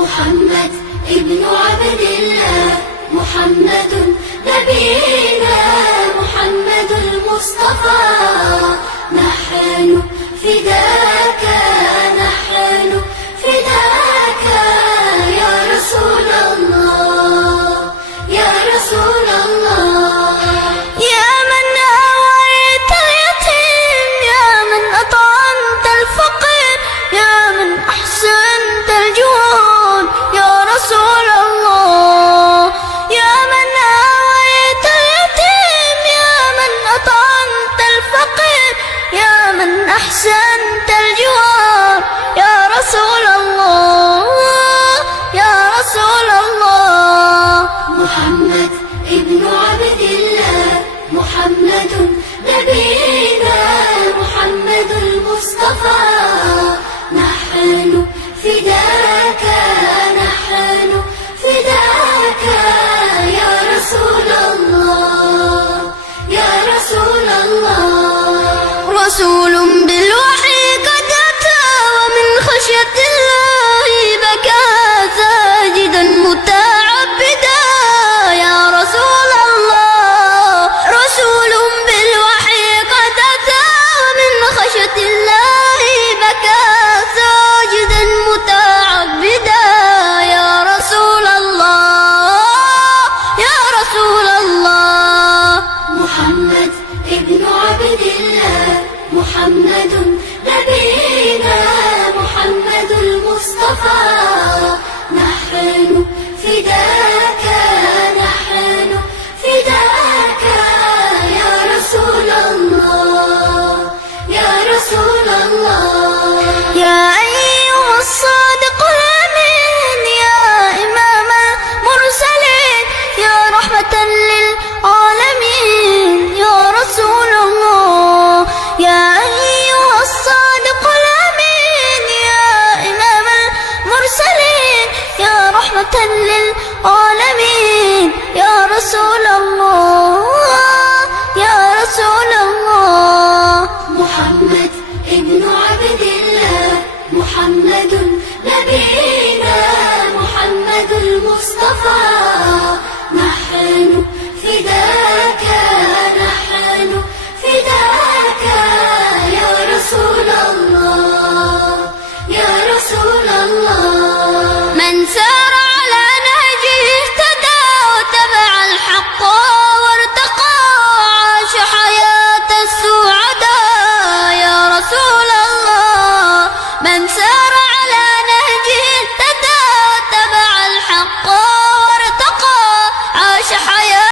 محمد ابن عبد الله، محمد نبينا، محمد المصطفى. نحن فداك، نحن فداك يا رسول الله، يا رسول الله. يا من آويت اليتيم، يا من أطعمت الفقير، يا من أحسنت الجود يا رسول الله. يا من آويت اليتيم، يا من أطعمت الفقير، يا من أحسنت الجود يا رسول الله، يا رسول الله. محمد ابن عبد الله، محمد نبينا، محمد المصطفى. نحن فداك، نحن فداك يا رسول الله، يا رسول الله. رسول بالوحي قد أتى، ومن خشية الله بكى ساجدا متعبدا يا رسول الله. رسول بالوحي قد أتى، ومن خشية الله بكى ساجدا متعبدا يا رسول الله، يا رسول الله. محمد ابن عبد الله، محمد نبينا، محمد المصطفى. نحن فداك، نحن فداك يا رسول الله، يا رسول الله. يا أيها الصادق الأمين، يا إمام المرسلين، يا رحمة للعالمين يا رسول الله. يا أيها الصادق الأمين، يا إمام المرسلين، يا رحمة للعالمين يا رسول الله، يا رسول الله. محمد ابن عبد الله، محمد نبينا، محمد المصطفى. نحن فداك، نحن فداك يا رسول الله، يا رسول الله. من سار على نهجه اهتدى، واتبع الحق وارتقى، عاش حياة السعداء يا رسول الله. من سار